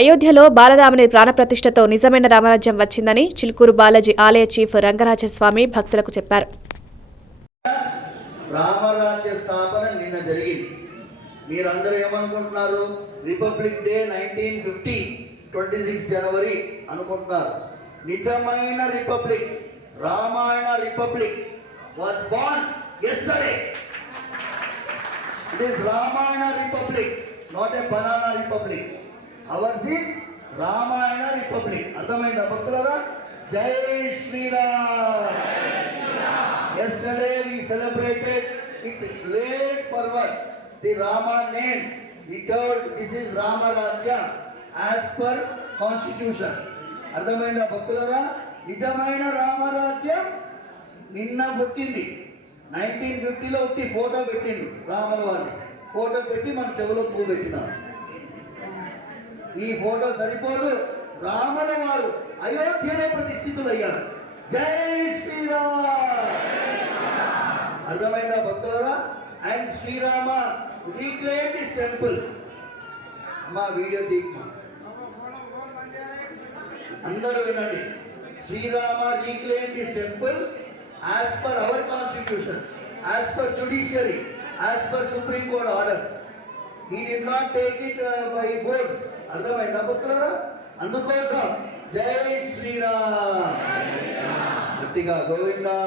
అయోధ్యలో బాలరాముని ప్రాణప్రతిష్ఠతో నిజమైన రామరాజ్యం వచ్చిందని చిలుకూరు బాలాజీ ఆలయ చీఫ్ రంగరాజస్వామి భక్తులకు చెప్పారు. రామరాజ్య స్థాపన నిన్న జరిగింది. మీరందరూ ఏమనుకుంటున్నారు? రిపబ్లిక్ డే 1950 26 జనవరి అనుకుంటున్నారు. నిజమైన republic, Ramayana republic was born yesterday. It is Ramayana Republic, not a banana republic. Ours is Ramayana Republic. అర్థమైందా భక్తులారా? జై Sriram. Yesterday we celebrated with great fervor the Rama name. We told this is Rama Rajya as per constitution. అర్థమైందా భక్తులారా? నిజమైన రామరాజ్యం నిన్న పుట్టింది. 1950లో ఒకటి photo పెట్టిండు రాముల వారిని. ఫోటో పెట్టి మన చెవులో పువ్వు పెట్టినారు. ఈ ఫోటో సరిపోదు. రాముల వారు అయోధ్యలో ప్రతిష్ఠితులయ్యారు. జై శ్రీరామ్. అర్థమైందా భక్తులరా? And Srirama reclaim this temple. అమ్మా వీడియో తీమ్మా, అందరూ వినండి. Srirama reclaim this temple as per our constitution, as per judiciary, as per Supreme Court orders. He did not take it by force. అర్థమైందా భక్తులారా? అందుకోసం జై శ్రీరామ్. గట్టిగా గోవిందా.